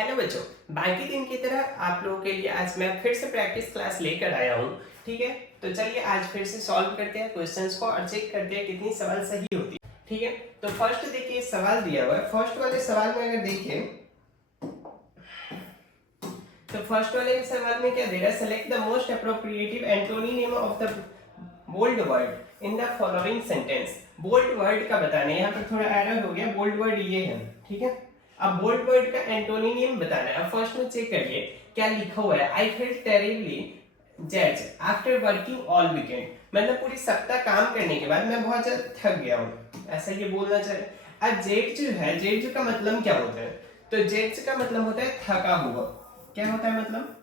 Hello बच्चों, बाकी दिन की तरह आप लोगों के लिए आज मैं फिर से प्रैक्टिस क्लास लेकर आया हूँ। ठीक है, तो चलिए आज फिर से सॉल्व करते हैं क्वेश्चंस को और चेक करते हैं कितनी सवाल सही होती है। ठीक है, तो फर्स्ट देखिए सवाल दिया हुआ है। फर्स्ट वाले सवाल में अगर देखिए तो फर्स्ट वाले सवाल में क्या दे रहा है, select the most appropriative antonym of the bold word in the following sentence. Bold word का बताना है, यहाँ पर थोड़ा एरर हो गया। बोल्ड वर्ड ये है, ठीक है। अब बोल्ड वर्ड का एंटोनिम बताना है। अब फर्स्ट में चेक करिए क्या लिखा हुआ है। आई फेल्ट टेरिबली जज आफ्टर वर्किंग ऑल वीकेंड, मतलब पूरी सप्ताह काम करने के बाद मैं बहुत ज्यादा थक गया हूँ, ऐसा ये बोलना चाहिए। अब जेड जो है, जेड का मतलब क्या होता है, तो जेड का मतलब होता है थका हुआ। क्या होता है मतलब,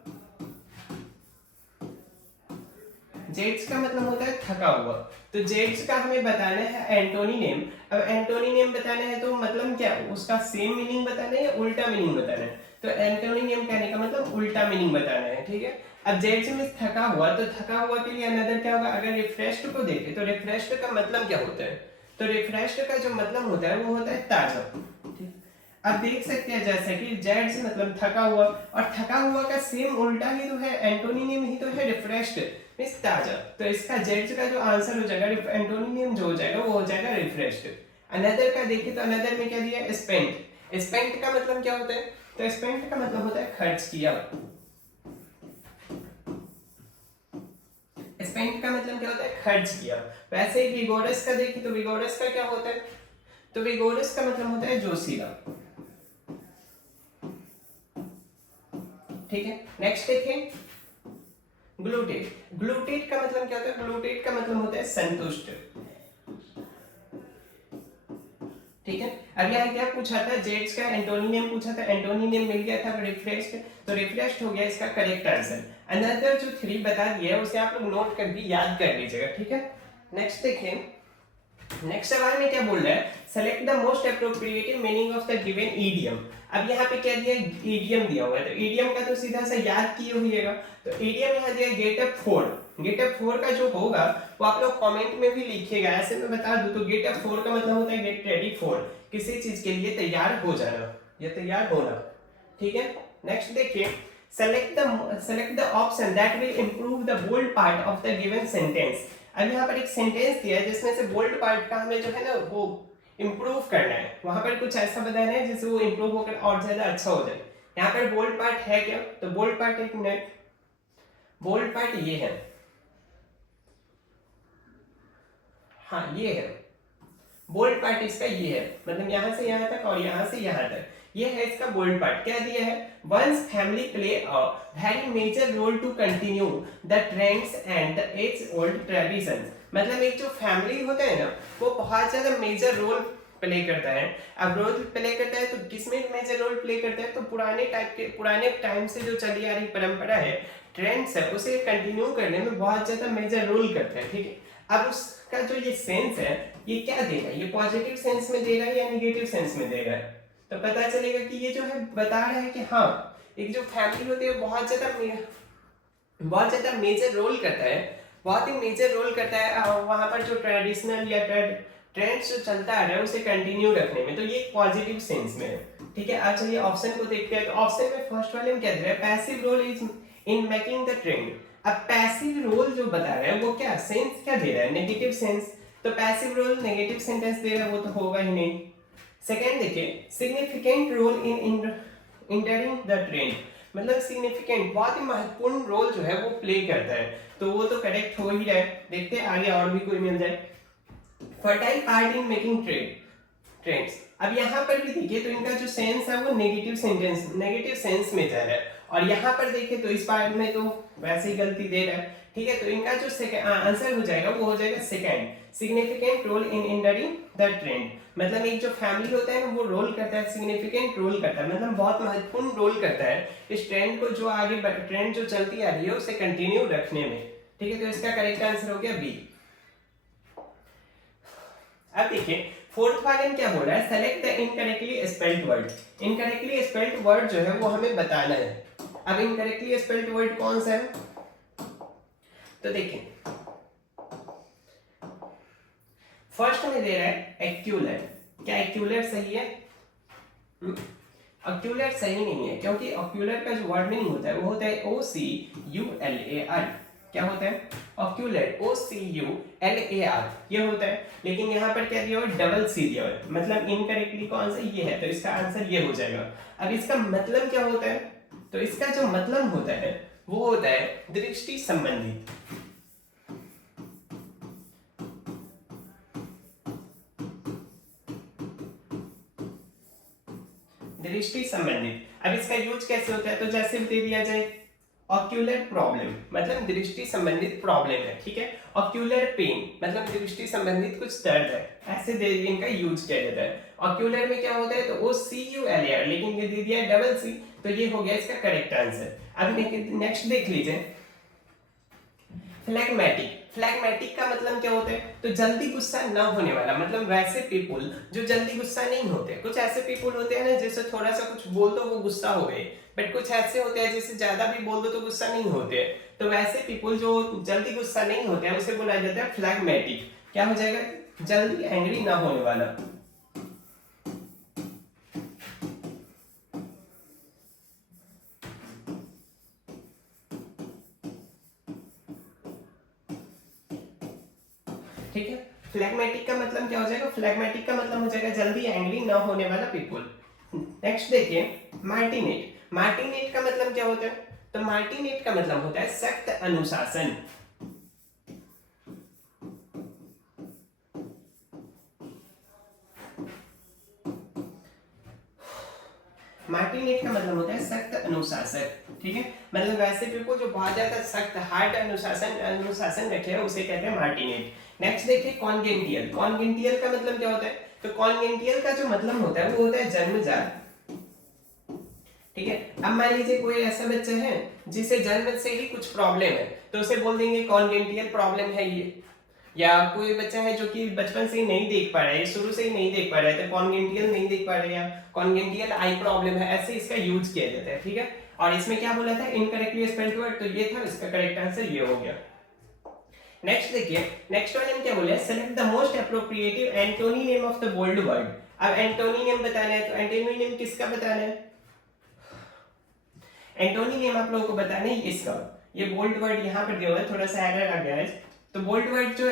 जेड्स का मतलब होता है थका हुआ। तो जेड्स का हमें बताना है एंटोनिम। अब एंटोनिम बताना है तो मतलब क्या, उसका सेम मीनिंग बताना है या उल्टा मीनिंग बताना है। तो एंटोनिम कहने का मतलब उल्टा मीनिंग बताना है, ठीक है। अब जेड्स में थका हुआ, तो थका हुआ के लिए अनदर क्या होगा। अगर रिफ्रेश्ड को देखें तो रिफ्रेश्ड का मतलब क्या होता है, तो रिफ्रेश्ड का जो मतलब होता है वो होता है ताजा। अब देख सकते हैं जैसा कि जेड से मतलब थका हुआ, और थका हुआ का सेम उल्टा ही तो है, एंटोनिम ही तो है रिफ्रेश्ड मींस ताजा। तो इसका जेड का जो आंसर हो जाएगा, एंटोनिम जो हो जाएगा वो हो जाएगा रिफ्रेश्ड। अनदर का देखिए तो अनदर में क्या दिया, स्पेंट। स्पेंट का मतलब क्या होता है, तो स्पेंट का मतलब होता है खर्च किया। स्पेंट का मतलब क्या होता है, खर्च किया। वैसे ही विगोरस का देखिए तो विगोरस का क्या होता है, तो विगोरस का मतलब होता है जोशीला। ठीक है, नेक्स्ट देखें ग्लूटेट। ग्लूटेट का मतलब क्या होता है, ग्लूटेट का मतलब होता है संतुष्ट। ठीक है, अब यहाँ क्या पूछा था, जेड्स का एंटोनिम पूछा था, एंटोनिम मिल गया था रिफ्रेश्ड, तो रिफ्रेश्ड हो गया इसका करेक्ट आंसर। अनदर जो 3 बता दिया है उसे आप लोग नोट कर भी याद कर लीजिएगा, ठीक है। नेक्स्ट देखें, नेक्स्ट सवाल में क्या बोल रहा है, select the most appropriate meaning of the given idiom. अब यहाँ पे क्या दिया, ईडियम दिया हुआ है, तो ईडियम का तो सीधा सा याद किए होइएगा। तो ईडियम यहाँ दिया get up for. Get up for का जो होगा वो आप लोग कमेंट में भी लिखिएगा, ऐसे मैं बता दूं तो गेट अप फॉर का मतलब होता है गेट रेडी फॉर, किसी चीज के लिए तैयार हो जाना या तैयार होना, ठीक है। नेक्स्ट देखिए, select the option that will improve the bold part of the given sentence। अब यहाँ पर एक सेंटेंस दिया है जिसमें से बोल्ड पार्ट का हमें जो है ना वो इम्प्रूव करना है। वहां पर कुछ ऐसा बताना है जिससे वो इम्प्रूव होकर और ज्यादा अच्छा हो जाए। यहाँ पर बोल्ड पार्ट है क्या, तो बोल्ड पार्ट, एक मिनट, बोल्ड पार्ट ये है, हाँ ये है बोल्ड पार्ट इसका, ये है मतलब यहां से यहां तक और यहां से यहां तक, ये है इसका बोल्ड पार्ट। क्या दिया है, once family play a very major role to continue the trends and the age old traditions. मतलब एक जो फैमिली होता है ना वो बहुत ज्यादा मेजर रोल प्ले करता है। अब रोल प्ले करता है तो किसमें मेजर रोल प्ले करता है, तो पुराने टाइप के, पुराने टाइम से जो चली आ रही परंपरा है, ट्रेंड्स है, उसे कंटिन्यू करने में बहुत ज्यादा मेजर रोल करता है, ठीक है। अब उसका जो ये सेंस है ये क्या देगा, ये पॉजिटिव सेंस में दे रहा है या नेगेटिव सेंस में दे रहा है, तो पता चलेगा कि ये जो है बता रहा है कि हाँ एक जो फैमिली होती है बहुत ज्यादा मेजर रोल करता है, बहुत ही मेजर रोल करता है वहां पर जो ट्रेडिशनल या ट्रेंड्स जो चलता आ रहा है उसे कंटिन्यू रखने में, तो ये पॉजिटिव सेंस में है, ठीक है। आज चलिए ऑप्शन को देखते हैं। तो ऑप्शन में फर्स्ट वाले में क्या दे रहा है, passive role is in making the trend. अब पैसिव रोल जो बता रहा है वो क्या सेंस क्या दे रहा है, नेगेटिव सेंस। तो पैसिव रोल नेगेटिव सेंटेंस दे रहा है वो तो होगा ही नहीं। सेकेंड देखिए, significant role in entering the trend, मतलब सिग्निफिकेंट बहुत ही महत्वपूर्ण रोल जो है वो प्ले करता है, तो वो तो करेक्ट हो ही रहा है। देखते हैं आगे और भी कोई मिल जाए। Fertile part in making trends. अब यहाँ पर भी देखिए तो इनका जो सेंस है वो नेगेटिव सेंस में जा रहा है, और यहाँ पर देखिए तो इस पार्ट में तो वैसे ही गलती दे रहा है, ठीक है। तो इनका जो आंसर हो जाएगा वो हो जाएगा second, significant role in enduring the trend. मतलब एक जो फैमिली होता है ना वो रोल करता है, सिग्निफिकेंट रोल करता है, मतलब बहुत महत्वपूर्ण रोल करता है इस ट्रेंड को, जो आगे ट्रेंड जो चलती आ रही है उसे कंटिन्यू रखने में, ठीक है। तो इसका करेक्ट आंसर हो गया बी। अब देखिए फोर्थ वाले में क्या बोल रहा है, select the incorrectly spelled word. Incorrectly spelled word जो है वो हमें बताना है। अब इनकरेक्टली स्पेल्ड वर्ड कौन सा है, तो देखिए फर्स्ट में दे रहा है एक्यूलर। क्या एक्यूलर सही है? ऑक्यूलर सही नहीं है, क्योंकि ऑक्यूलर का जो वर्ड मीनिंग होता है वो होता है OCULAR। क्या होता है? ऑक्यूलर, OCULAR ये होता है। लेकिन यहाँ पर क्या दिया हुआ है? डबल सी दिया हुआ है, मतलब इनकरेक्टली कौन सा ये है, तो इसका आंसर ये हो जाएगा। अब इसका मतलब क्या होता है? तो इसका जो मतलब होता है वो होता है दृष्टि संबंधित। दृष्टि संबंधित। अब इसका यूज कैसे होता है? तो जैसे दे दिया जाए ऑक्यूलर प्रॉब्लम, मतलब दृष्टि संबंधित प्रॉब्लम है, ठीक है। ऑक्यूलर पेन, मतलब दृष्टि संबंधित कुछ दर्द है, ऐसे दे इनका यूज किया जाता है। ऑक्यूलर में क्या होता है? तो OCULAR, लेकिन ये दे दिया है डबल सी, तो ये हो गया इसका करेक्ट आंसर। अब नेक्स्ट देख लीजिए फ्लैगमेटिक। फ्लैगमेटिक का मतलब क्या होता है? तो जल्दी गुस्सा न होने वाला, मतलब वैसे पीपल जो जल्दी गुस्सा नहीं होते। कुछ ऐसे पीपल होते हैं ना, जैसे थोड़ा सा कुछ बोल दो वो गुस्सा हो गए, बट कुछ ऐसे होते हैं जैसे ज्यादा भी बोल दो तो गुस्सा नहीं होते। तो वैसे पीपल जो जल्दी गुस्सा नहीं होते हैं उसे बोला जाता है फ्लैगमेटिक। क्या हो जाएगा? जल्दी एंग्री ना होने वाला। ठीक है, फ्लैगमेटिक का मतलब क्या हो जाएगा? फ्लैगमेटिक का मतलब हो जाएगा जल्दी एंग्री ना होने वाला पीपल। नेक्स्ट देखिए मार्टिनेट। मार्टिनेट का मतलब क्या होता है? तो मार्टिनेट का मतलब होता है सख्त अनुशासन। मार्टिनेट का मतलब होता है सख्त अनुशासन, ठीक है। मतलब वैसे पीपल जो बहुत ज्यादा सख्त हार्ड अनुशासन रखे हैं उसे कहते हैं मार्टिनेट। नेक्स्ट देखिए कॉन्गेंटियल। कॉन्गेंटियल का मतलब क्या होता है? तो कॉन्गेंटियल का जो मतलब होता है वो होता है जन्मजात, ठीक है। अब मान लीजिए कोई ऐसा बच्चा है जिसे जन्म से ही कुछ प्रॉब्लम है, तो उसे बोल देंगे कॉन्गेंटियल प्रॉब्लम है ये। या कोई बच्चा है जो कि बचपन से ही नहीं देख पा रहा है, शुरू से ही नहीं देख पा रहा है, तो कॉन्गेंटियल नहीं देख पा रहे या कॉन्गेंटियल आई प्रॉब्लम है, ऐसे इसका यूज किया जाता है, ठीक है। और इसमें क्या बोला था? इनकरेक्टली स्पेल्ड वर्ड, तो ये था, इसका करेक्ट आंसर ये हो गया। नेक्स्ट देखिए, नेक्स्ट वाले में क्या बोले? Select the most appropriative antonym of the bold word. अब एंटोनी नेम बताना है, तो एंटोनी नेम किसका बताना है? एंटोनी नेम आप लोगों को बताना है इसका। ये बोल्ड वर्ड यहाँ पर दिया हुआ है, थोड़ा सा एरर आ गया है, तो बोल्ड वर्ड जो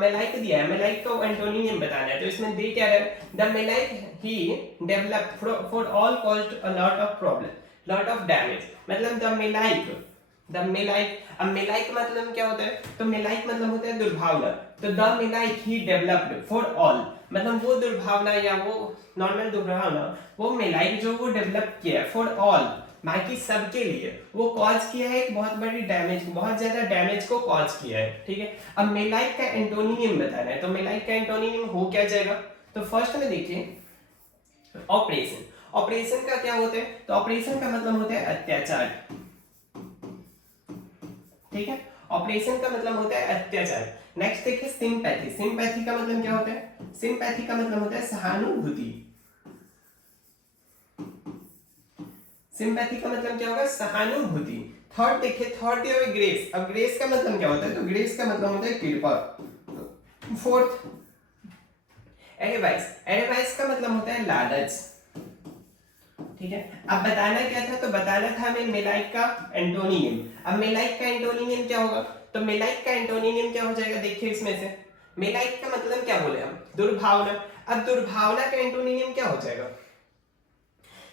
मेलाइक दिया है, मेलाइक का एंटोनी नेम बताना है। तो इसमें दे क्या है? The malice he developed for all caused a lot of problem, lot of damage. मतलब द मेलाइक, अब मेलाइक मतलब क्या होता है? तो मेलाइक मतलब होता है दुर्भावना। तो the malice he developed for all, मतलब वो दुर्भावना या वो नॉर्मल दुर्भावना, वो मेलाइक जो वो डेवलप किया है फॉर ऑल, बाकी सबके लिए वो कॉज किया है एक बहुत बड़ी डैमेज, बहुत ज्यादा डैमेज को कॉज किया है, ठीक है। अब मेलाइक का एंटोनियम बताना है, तो मेलाइक का एंटोनियम हो क्या जाएगा? तो फर्स्ट में देखिए ऑपरेशन। ऑपरेशन का क्या होता है? तो ऑपरेशन का मतलब होता है अत्याचार, ठीक है। ऑपरेशन का मतलब होता है अत्याचार। नेक्स्ट देखिए सिंपैथी। सिंपैथी का मतलब क्या होता है? सिंपैथी का मतलब होता है सहानुभूति। सिंपैथी का मतलब क्या होगा? सहानुभूति। थर्ड देखिए, थर्ड दिया हुआ ग्रेस। अब ग्रेस का मतलब क्या होता है? तो ग्रेस का मतलब होता है कृपा। Fourth advice. एडवाइस का मतलब होता है लालच, ठीक है। अब बताना क्या था? तो बताना था हमें मेलाइक का एंटोनियम। अब मेलाइक का एंटोनियम क्या होगा? तो मेलाइक का एंटोनियम क्या हो जाएगा? देखिए इसमें से मेलाइक का मतलब क्या बोले हम? दुर्भावना। अब दुर्भावना का एंटोनियम क्या हो जाएगा?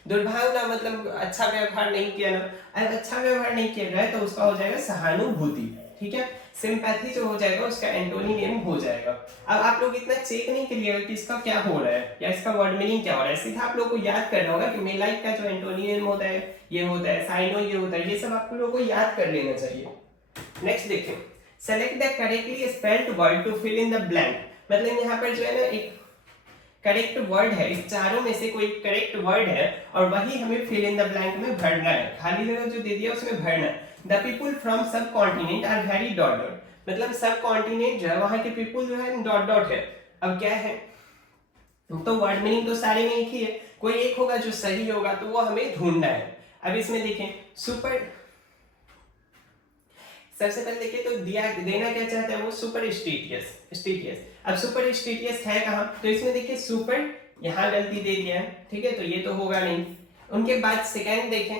दुर्भावना मतलब अच्छा व्यवहार नहीं किया ना, अगर अच्छा व्यवहार नहीं किया गया तो उसका हो जाएगा सहानुभूति, ठीक है। सिंपैथी जो हो जाएगा उसका एंटोनियम हो जाएगा। अब आप लोग इतना चेक नहीं करिएगा कि इसका क्या हो रहा है या इसका वर्ड मीनिंग क्या हो रहा है, सीधा आप लोग को याद करना होगा कि मेलाइक का जो एंटोनियम होता है ये होता है, साइनो ये होता है, ये सब आप लोगों को याद कर लेना चाहिए। नेक्स्ट देखिए, select the correctly spelled word to fill in the blank. मतलब यहाँ पर जो है ना एक करेक्ट वर्ड है, इस चारों में से कोई करेक्ट वर्ड है और वही हमें फिल इन द ब्लैंक में भरना है, खाली जगह जो दे दिया उसमें भरना है। The people from subcontinent are very dot dot, मतलब सब कॉन्टिनेंट जो है वहां के पीपुल जो है डॉट डॉट है। अब क्या है? तो वर्ड मीनिंग तो सारे में एक ही है, कोई एक होगा जो सही होगा तो वो हमें ढूंढना है। अब इसमें देखें सुपर, सबसे पहले देखिए तो दिया देना क्या चाहता है वो? सुपर स्टीटियस, स्टीटियस। अब सुपर स्टीटियस है कहाँ? तो इसमें देखिए सुपर यहाँ गलती दे दिया है, ठीक है, तो ये तो होगा नहीं। उनके बाद सेकेंड देखें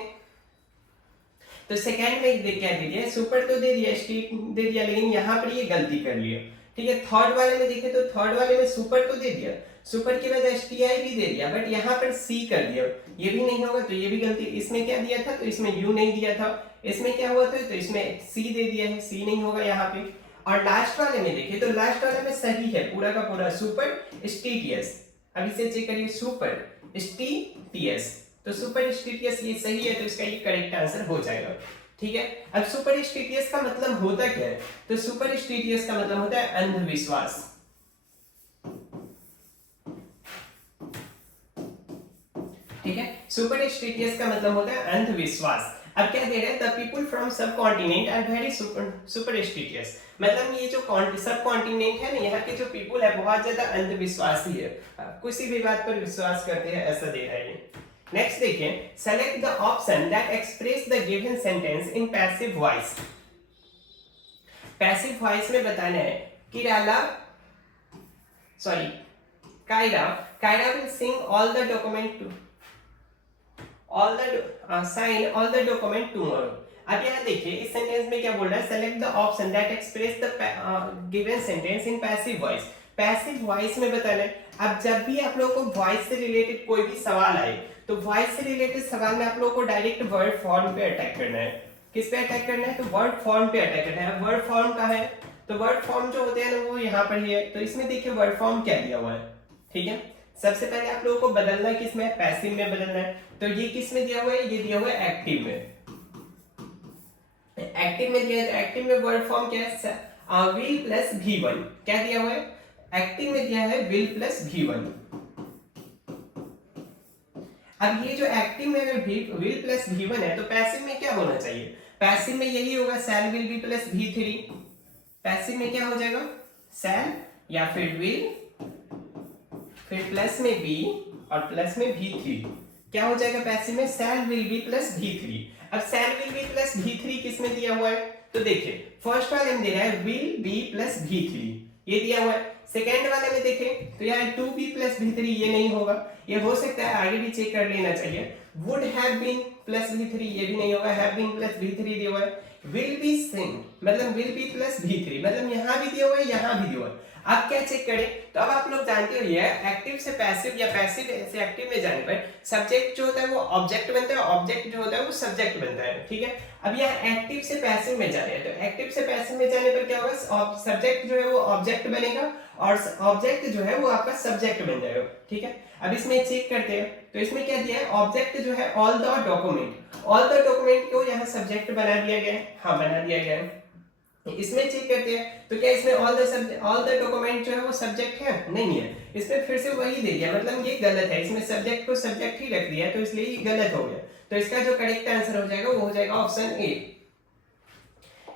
तो सेकेंड में क्या दे दिया, सुपर तो दे दिया, स्ट्रीट दे दिया, लेकिन यहाँ पर ये गलती कर लिया। ठीक है, थर्ड वाले में देखें तो थर्ड वाले में सुपर तो दे दिया, सुपर के बाद STI भी दे दिया, बट यहाँ पर C कर दिया, ये भी नहीं होगा तो ये भी गलती। इसमें क्या दिया था तो इसमें U नहीं दिया था, इसमें क्या हुआ था तो इसमें C दे दिया है, C नहीं होगा यहाँ पे। और लास्ट वाले में देखिए तो लास्ट वाले में सही है पूरा का पूरा सुपर स्टीटियस। अब इसे चेक करिए, सुपर स्टीटियस, तो सुपर स्टीटियस ये सही है, तो इसका ये करेक्ट आंसर हो जाएगा। ठीक है, अब सुपर स्टीटियस का मतलब होता क्या है, तो सुपर स्टीटियस का मतलब होता है अंधविश्वास। ठीक है, सुपर स्टीटियस का मतलब होता है अंधविश्वास। अब क्या दे रहे हैं, the people from subcontinent are very super स्टीटियस, मतलब ये जो सब कॉन्टिनेंट है ना, यहाँ के जो पीपुल है बहुत ज्यादा अंधविश्वासी है, किसी भी बात पर विश्वास करते हैं, ऐसा दे रहा है ये। नेक्स्ट देखिए, select the option that express the given sentence in passive voice. Passive voice में बताना है Kyra will sing all the document to sign all the document tomorrow। अब यहाँ देखिए इस सेंटेंस में क्या बोल रहा है, select the option that express the given sentence in passive voice. Passive voice में बताना है, अब जब भी आप लोगों को वॉइस से रिलेटेड कोई भी सवाल आए तो वॉइस से रिलेटेड सवाल में आप लोगों को डायरेक्ट वर्ड फॉर्म पे अटैक करना है। किस पे अटैक करना है, तो वर्ड फॉर्म पे अटैक करना है। वर्ड फॉर्म का है तो वर्ड फॉर्म जो होते हैं ना वो यहाँ पर ही है, तो इसमें देखिए वर्ड फॉर्म क्या दिया हुआ है। ठीक है, सबसे पहले आप लोगों को बदलना है, किसमें, पैसिव में बदलना है। तो ये किस में दिया हुआ है, ये दिया हुआ है एक्टिव में। एक्टिव में दिया है तो एक्टिव में वर्ड फॉर्म क्या है, विल प्लस V1। क्या दिया हुआ है, एक्टिव में दिया है विल प्लस V1। अब ये जो एक्टिव में अगर विल प्लस V1 है तो पैसिव में क्या होना चाहिए, पैसिव में यही होगा शैल will be plus V3। Passive में क्या हो जाएगा, शैल या फिर विल, फिर प्लस में बी और प्लस में V3। क्या हो जाएगा पैसिव में, शैल विल बी प्लस V3। अब शैल विल बी प्लस V3 किस में दिया हुआ है, तो देखिए फर्स्ट वाले में दे रहा है विल बी प्लस V3, ये दिया हुआ है। सेकेंड वाले में देखें तो यहाँ 2b प्लस V3, ये नहीं होगा, ये हो सकता है आगे भी चेक कर लेना चाहिए। Would have been plus V3, ये भी नहीं होगा, हैव बीन प्लस V3 दिया हुआ है। विल बी सिंग मतलब विल बी प्लस V3, मतलब यहाँ भी दिया हुआ है, यहाँ भी दिया हुआ है। अब क्या चेक करें, तो अब आप लोग जानते हो ये एक्टिव से पैसिव या पैसिव से एक्टिव में जाने पर सब्जेक्ट जो होता है वो ऑब्जेक्ट बनता है, ऑब्जेक्ट जो होता है वो सब्जेक्ट बनता है। ठीक है, अब यहाँ एक्टिव से पैसिव में जा रहे हैं, तो एक्टिव से पैसिव में जाने पर क्या होगा, सब्जेक्ट जो है वो ऑब्जेक्ट बनेगा और ऑब्जेक्ट जो है वो आपका सब्जेक्ट बन जाएगा। ठीक है, अब इसमें चेक करते हैं तो इसमें क्या दिया है, ऑब्जेक्ट जो है all the document, all the document को यहाँ सब्जेक्ट बना दिया गया है, हाँ बना दिया गया है। इसमें चेक करते हैं तो क्या इसमें ऑल द डॉक्यूमेंट जो है वो सब्जेक्ट है, नहीं है, इसमें फिर से वही दे दिया, मतलब ये गलत है, इसमें सब्जेक्ट को सब्जेक्ट ही रख दिया है तो इसलिए ये गलत हो गया। तो इसका जो करेक्ट आंसर हो जाएगा वो हो जाएगा ऑप्शन ए।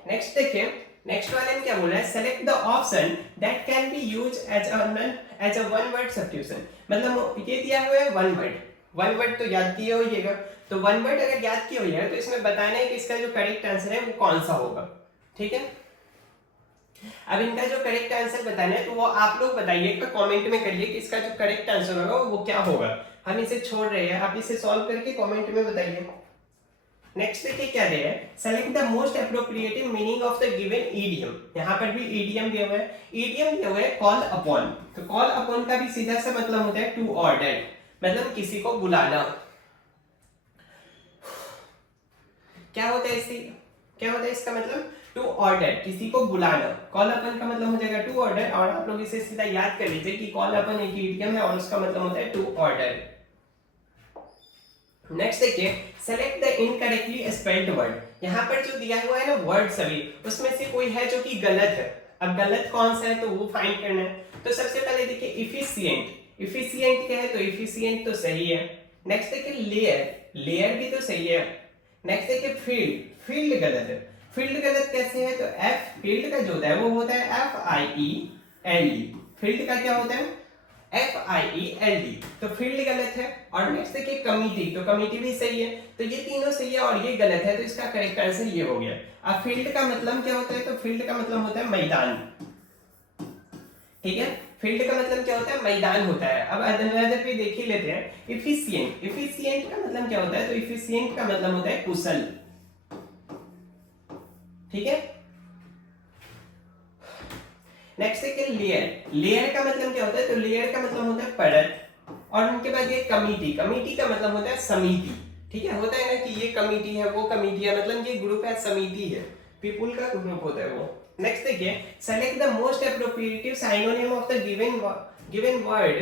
नेक्स्ट देखिए, नेक्स्ट वाले में क्या बोल रहा है, select the option that can be use as a one word substitution. मतलब ये दिया हुआ है वन वर्ड तो याद किए होइएगा, तो वन वर्ड अगर याद किए होइएगा तो इसमें बताना है कि इसका जो करेक्ट आंसर है वो कौन सा होगा। ठीक है, अब इनका जो करेक्ट आंसर बताना है तो वो आप लोग बताइएगा, कमेंट में करिए कि इसका जो करेक्ट आंसर होगा वो क्या होगा। हम इसे छोड़ रहे हैं, आप इसे सॉल्व करके कमेंट में बताइए। नेक्स्ट देखिए क्या दे रहा है, select the most appropriative meaning of the given idiom. यहाँ पर भी ईडियम दिया हुआ है, ईडियम दिया हुआ है कॉल अपॉन, तो कॉल अपॉन का भी सीधा सा मतलब होता है टू ऑर्डर, मतलब किसी को बुलाना। क्या होता है इसका मतलब टू ऑर्डर, किसी को बुलाना। कॉल अपन का मतलब हो जाएगा टू ऑर्डर, और आप लोग इसे सीधा याद कर लीजिए कि कॉल अपन एक इडियम है और उसका मतलब होता है टू ऑर्डर। नेक्स्ट देखिए, select the incorrectly spelled word. यहाँ पर जो दिया हुआ है ना वर्ड सभी, उसमें से कोई है जो कि गलत है। अब गलत कौन सा है तो वो फाइंड करना है। तो सबसे पहले देखिए इफिशिएंट, इफिशिएंट क्या है तो इफिशिएंट तो सही है। नेक्स्ट देखिए लेयर भी तो सही है। नेक्स्ट देखिए फील्ड गलत है। फील्ड गलत कैसे है तो एफ, फील्ड का जो होता है वो होता है FIELD, फील्ड का क्या होता है FIELD, तो फील्ड गलत है। और नेक्स्ट देखिए कमिटी, तो कमिटी भी सही है, तो ये तीनों सही है और ये गलत है, तो इसका करेक्ट आंसर ये हो गया। अब फील्ड का मतलब क्या होता है तो फील्ड का मतलब होता है मैदान। ठीक है, फील्ड का मतलब क्या होता है, मैदान होता है। अब अदर पे देख ही लेते हैं इफिशिएंट। इफिशिएंट का मतलब क्या होता है, तो इफिशिएंट का मतलब होता है कुशल, ठीक है। नेक्स्ट है लेयर। लेयर का मतलब क्या होता है, तो लेयर का मतलब होता है परत। और उनके बाद ये कमिटी। कमिटी का मतलब होता है समिति, ठीक है। होता है ना कि ये कमिटी है, वो कमिटी है, मतलब ये ग्रुप है, समिति है, पीपुल का ग्रुप होता है वो। नेक्स्ट देखिए, select the most appropriative synonym of the given word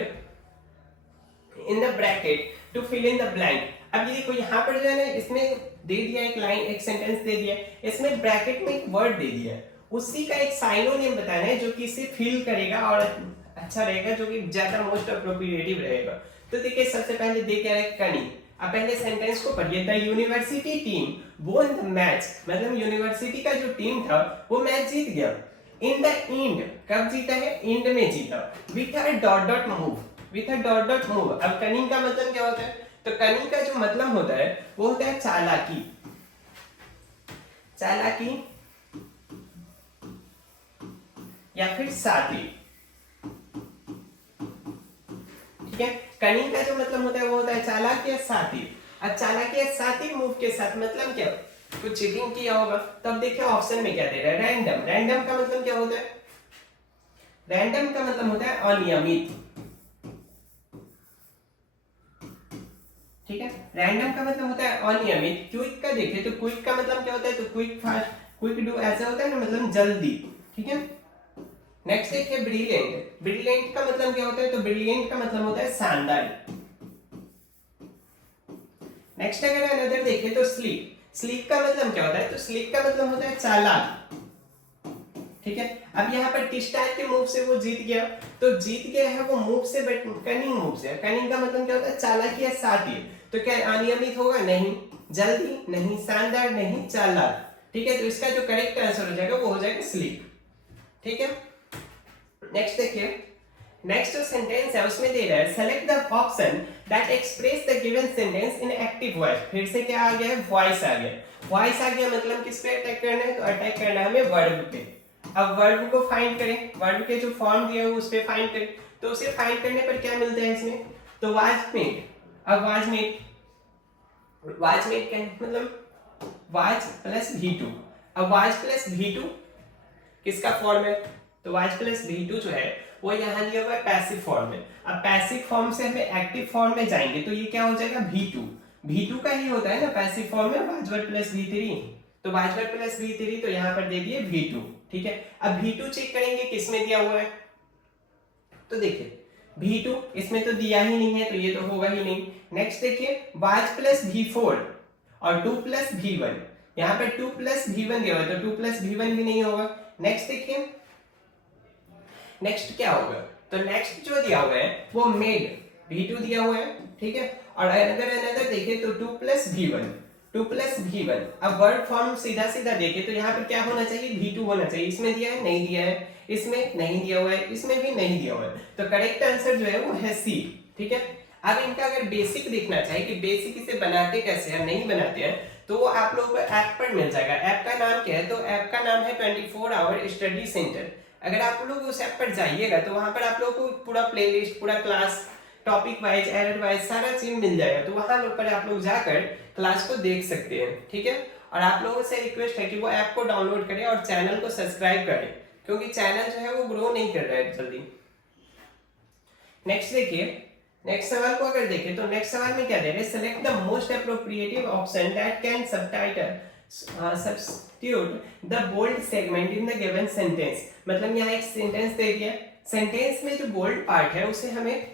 in the bracket to fill in the blank. अब ये देखो यहाँ पर जो है ना, इसमें दे दिया एक लाइन, एक सेंटेंस दे दिया, इसमें ब्रैकेट में एक वर्ड दे दिया, उसी का एक साइनोनिम बताना है जो कि इसे फिल करेगा और अच्छा रहेगा, जो कि ज्यादा मोस्ट अप्रोप्रिएटिव रहेगा। तो देखिए सबसे पहले दे क्या है, कनी। अब पहले सेंटेंस को पढ़िए, the university team won the match, मतलब यूनिवर्सिटी का जो टीम था वो मैच जीत गया। इन द एंड, कब जीता है, एंड में जीता। With a dot dot move, with a dot dot move. अब कनिंग का मतलब क्या होता है, तो कनिंग का जो मतलब होता है वो होता है चालाकी। चालाकी या फिर साथी, ठीक है। कनिंग का जो मतलब होता है वो होता है चालाकी या साथी। अब चालाकी या साथी मूव के साथ मतलब क्या, कुछ चीटिंग किया होगा। तब देखिए ऑप्शन में क्या दे रहा है, रैंडम। रैंडम का मतलब क्या होता है, रैंडम का मतलब होता है अनियमित, ठीक है। रैंडम का मतलब होता है अनियमित। क्विक का देखें तो क्विक का मतलब क्या होता है, तो क्विक फास्ट, क्विक डू ऐसा होता है ना, मतलब जल्दी, ठीक है। नेक्स्ट देखिए ब्रिलियंट। ब्रिलियंट का मतलब क्या होता है, तो ब्रिलियंट का मतलब होता है शानदार। नेक्स्ट अगर अनदर देखें तो स्लीप। स्लीप का मतलब क्या होता है, तो स्लीप का मतलब होता है चालाक, ठीक है। अब यहाँ पर किस टाइप के मूव से वो जीत गया, तो जीत गया है वो मूव से, बट कनिंग मूव से। कनिंग का मतलब क्या होता है, चालाकी या साथी। तो क्या अनियमित होगा, नहीं। जल्दी नहीं, शानदार नहीं, चालाक, ठीक है। तो इसका जो करेक्ट आंसर हो जाएगा वो हो जाएगा स्लीप, ठीक है। नेक्स्ट देखिए, नेक्स्ट जो सेंटेंस है उसमें दे रहा है select the option that express the given sentence in active voice. फिर से क्या आ गया है, वॉइस आ गया। वॉइस आ गया मतलब किस पे अटैक करना है, तो अटैक करना है हमें वर्ब पे। अब वर्ब को फाइंड करें, वर्ब के जो फॉर्म दिया है उस पे फाइंड करें। तो उसे फाइंड करने पर क्या मिलता है इसमें, तो वाज मेड। अब वाज मेड, वाज मेड क्या है, मतलब वाज प्लस V2। अब वाज प्लस V2 किसका फॉर्म है, तो वाज प्लस V2 जो है वो यहाँ दिया हुआ है पैसिव फॉर्म में। अब पैसिव फॉर्म से हमें एक्टिव फॉर्म में जाएंगे तो ये क्या हो जाएगा, V2। V2 का ही होता है ना पैसिव फॉर्म में, वाज वर्ड प्लस V3। तो वाज वर्ड प्लस V3 तो यहाँ पर दे दिए V2, ठीक है। अब V2 चेक करेंगे किसमें दिया हुआ है, तो देखिए V2 इसमें तो दिया ही नहीं है, तो ये तो होगा ही नहीं। नेक्स्ट देखिए वाज प्लस V4 और 2 प्लस V1, यहाँ पर 2 प्लस V1 दिया हुआ है तो 2 प्लस V1 भी नहीं होगा। नेक्स्ट देखिए, नेक्स्ट क्या होगा, तो नेक्स्ट जो दिया हुआ है वो मेड, V2 दिया हुआ है, ठीक है। और अगर अनदर देखें तो 2 प्लस V1, 2 प्लस V1। अब वर्ड फॉर्म सीधा सीधा देखे तो यहाँ पर क्या होना चाहिए, V2 होना चाहिए। इसमें दिया है, नहीं दिया है, इसमें नहीं दिया हुआ है, इसमें भी नहीं दिया हुआ है। तो करेक्ट आंसर जो है वो है C, ठीक है। अब इनका अगर बेसिक देखना चाहे कि बेसिक इसे बनाते कैसे हैं, नहीं बनाते हैं, तो वो आप लोगों को ऐप पर मिल जाएगा। ऐप का नाम क्या है, तो ऐप का नाम है 24 आवर स्टडी सेंटर। अगर आप लोग उस ऐप पर जाइएगा तो वहां पर आप लोगों को पूरा प्लेलिस्ट, पूरा class, topic wise, error wise सारा चीज मिल जाएगा। तो वहां पर आप लोग जाकर क्लास को देख सकते हैं, ठीक है। और आप लोगों से रिक्वेस्ट है कि वो ऐप को डाउनलोड करें और चैनल को सब्सक्राइब करें, क्योंकि चैनल जो है वो ग्रो नहीं कर रहा है जल्दी। नेक्स्ट देखिए, नेक्स्ट सवाल को अगर देखें तो नेक्स्ट सवाल में क्या दे रहे हैं, select the most appropriative option that can substitute the bold segment in the given sentence. मतलब यहाँ एक सेंटेंस दे दिया, सेंटेंस में जो बोल्ड पार्ट है उसे हमें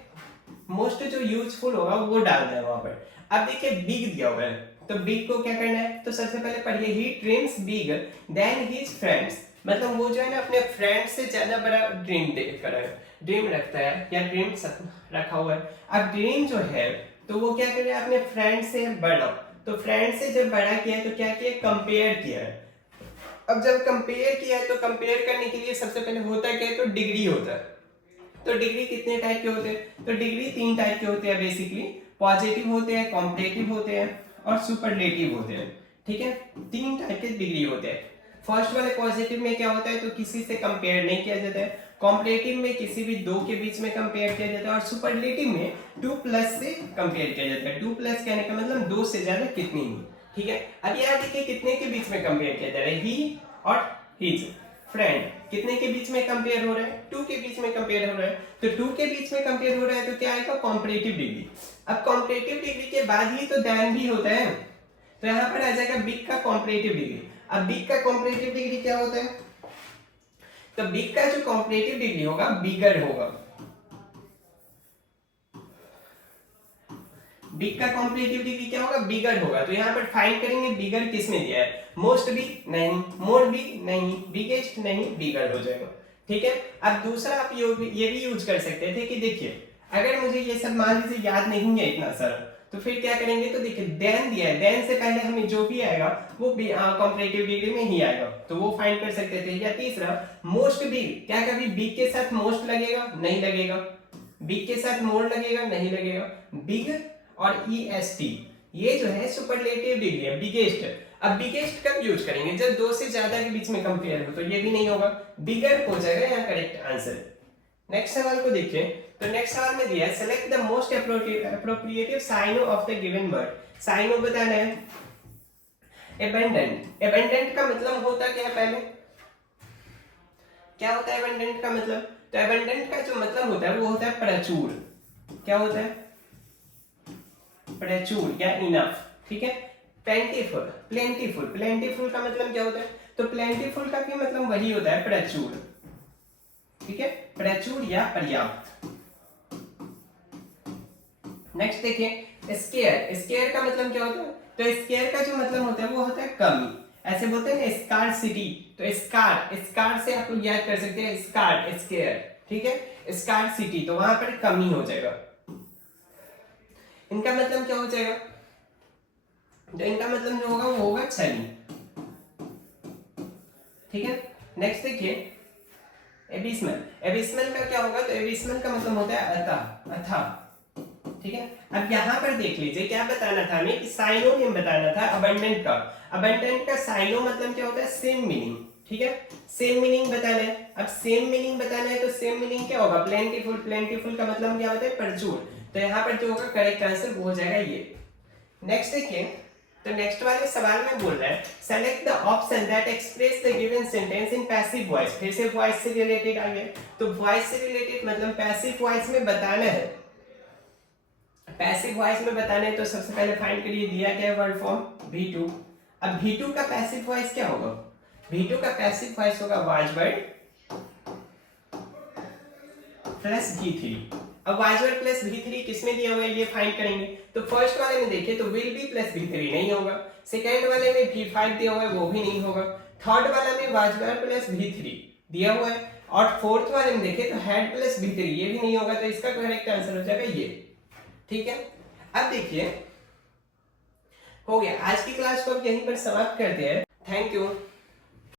मोस्ट जो यूजफुल होगा वो डालना है वहां पर। अब देखिए बिग दिया हुआ है, तो बिग को क्या करना है, तो सबसे पहले पढ़िए he dreams big than his friends. मतलब वो जो है ना अपने फ्रेंड से ज्यादा बड़ा ड्रीम देख कर है, ड्रीम रखता है या ड्रीम रखा हुआ है। अब ड्रीम जो है तो वो क्या कर रहा है, अपने फ्रेंड से बड़ा। तो फ्रेंड से जब बड़ा किया है तो क्या किया, कंपेयर किया है। अब जब कंपेयर किया है तो कंपेयर करने के लिए सबसे पहले होता क्या है, तो डिग्री होता है। तो डिग्री कितने टाइप के होते हैं, तो डिग्री 3 टाइप के होते हैं बेसिकली, पॉजिटिव होते हैं, कॉम्पिटिटिव होते हैं और सुपरलेटिव होते हैं, ठीक है। 3 टाइप के डिग्री होते हैं। फर्स्ट वाले पॉजिटिव में क्या होता है, तो किसी से कंपेयर नहीं किया जाता है। कॉम्परेटिव में किसी भी दो के बीच में कंपेयर किया जाता है, और सुपरलेटिव में 2+ से कंपेयर किया जाता है। 2+ कहने का मतलब दो से ज्यादा कितनी नहीं, ठीक है। अब यहाँ देखिए कितने के बीच में कंपेयर किया जा रहा है, ही और हिज फ्रेंड कितने के बीच में कंपेयर हो रहा है, 2 के बीच में कंपेयर हो रहा है। तो 2 के बीच में कंपेयर हो रहा है तो क्या आएगा, कॉम्परेटिव डिग्री। अब कॉम्परेटिव डिग्री के बाद ही तो देन भी होता है, तो यहाँ पर आ जाएगा बिग का कॉम्परेटिव डिग्री। अब बिग का कॉम्परेटिव डिग्री क्या होता है, तो बिग का जो कॉम्परेटिव डिग्री होगा बिगर होगा। बिग का कॉम्परेटिव डिग्री क्या होगा, बिगर होगा। तो यहाँ पर फाइंड करेंगे बिगर किस में दिया है, मोस्ट बिग नहीं, मोर बिग नहीं, बिगेस्ट नहीं, बिगर हो जाएगा, ठीक है। अब दूसरा आप ये भी यूज कर सकते थे कि देखिए अगर मुझे ये सब मान लीजिए याद नहीं है इतना सारा, तो फिर क्या करेंगे, तो देखिए देन दिया है, देन से पहले हमें जो भी आएगा वो कॉम्परेटिव डिग्री में ही आएगा, तो वो फाइंड कर सकते थे। या तीसरा मोस्ट बिग, क्या कभी बिग के साथ मोस्ट लगेगा, नहीं लगेगा, बिग के साथ मोर लगेगा, नहीं लगेगा, बिग और EST ये जो है सुपरलेटिव डिग्री है, बिगेस्ट। अब बिगेस्ट कब यूज करेंगे, जब दो से ज्यादा के बीच में कंपेयर हो, तो ये भी नहीं होगा, बिगर हो जाएगा यहाँ करेक्ट आंसर। नेक्स्ट सवाल को देखिए, तो नेक्स्ट सवाल में दिया है select the most appropriative syno of the given word. Syno बताना है। एबंडेंट, एबंडेंट का मतलब होता क्या है, पहले क्या होता है एबंडेंट का मतलब, तो एबंडेंट का जो मतलब होता है वो होता है प्रचुर। क्या होता है, प्रचुर या इनफ, ठीक है। प्लेंटीफुल, प्लेंटीफुल, प्लेंटीफुल का मतलब क्या होता है, तो प्लेंटीफुल का भी मतलब वही होता है प्रचुर, ठीक है, प्रचुर या पर्याप्त। नेक्स्ट देखिए स्केयर, स्केयर का मतलब क्या होता है, तो स्केयर का जो मतलब होता है वो होता है कमी। ऐसे बोलते हैं ना स्कार्सिटी, तो स्कार, स्कार से आप लोग याद कर सकते हैं स्कार, स्केयर, ठीक है, स्कार्सिटी, तो वहां पर कमी हो जाएगा। इनका मतलब क्या हो जाएगा, तो इनका मतलब जो होगा वो होगा छली, ठीक है। नेक्स्ट देखिए एबिस्मल, एबिस्मल का क्या होगा, तो एबिस्मल का मतलब होता है अथाह, अथाह, ठीक है। अब यहाँ पर देख लीजिए क्या बताना था हमें, कि साइनोनिम बताना था अबंडेंट का। अबंडेंट का साइनो मतलब क्या होता है, सेम मीनिंग, ठीक है, सेम मीनिंग बताना है। अब सेम मीनिंग बताना है तो सेम मीनिंग क्या होगा, प्लेंटीफुल, प्लेंटीफुल का मतलब क्या होता है, प्रचुर, तो यहाँ पर जो होगा करेक्ट आंसर वो हो जाएगा ये। नेक्स्ट देखिए, तो नेक्स्ट वाले सवाल में बोल रहा है select the option that express the given sentence in passive voice. फिर से वॉइस से रिलेटेड आ गया, तो वॉइस से रिलेटेड मतलब पैसिव वॉइस में बताना है। पैसिव वॉइस में बताना है तो सबसे पहले फाइंड करिए दिया क्या है वर्ड फॉर्म V2। अब V2 का पैसिव वॉइस क्या होगा, V2 का पैसिव वॉइस होगा वाज वर्ड प्लस V3। अब वाज वर्ड प्लस V3 किसमें दिया हुआ है ये फाइंड करेंगे, तो फर्स्ट वाले में देखिए तो विल बी प्लस V3 नहीं होगा, सेकंड वाले में V5 दिया हुआ है वो भी नहीं होगा, थर्ड वाला में वाज वर्ड प्लस V3 दिया हुआ है, और फोर्थ वाले में देखिए तो हैड प्लस V3 ये भी नहीं होगा, तो इसका करेक्ट आंसर हो जाएगा ये, ठीक है। अब देखिए हो गया, आज की क्लास को अब यहीं पर समाप्त करते हैं। Thank you.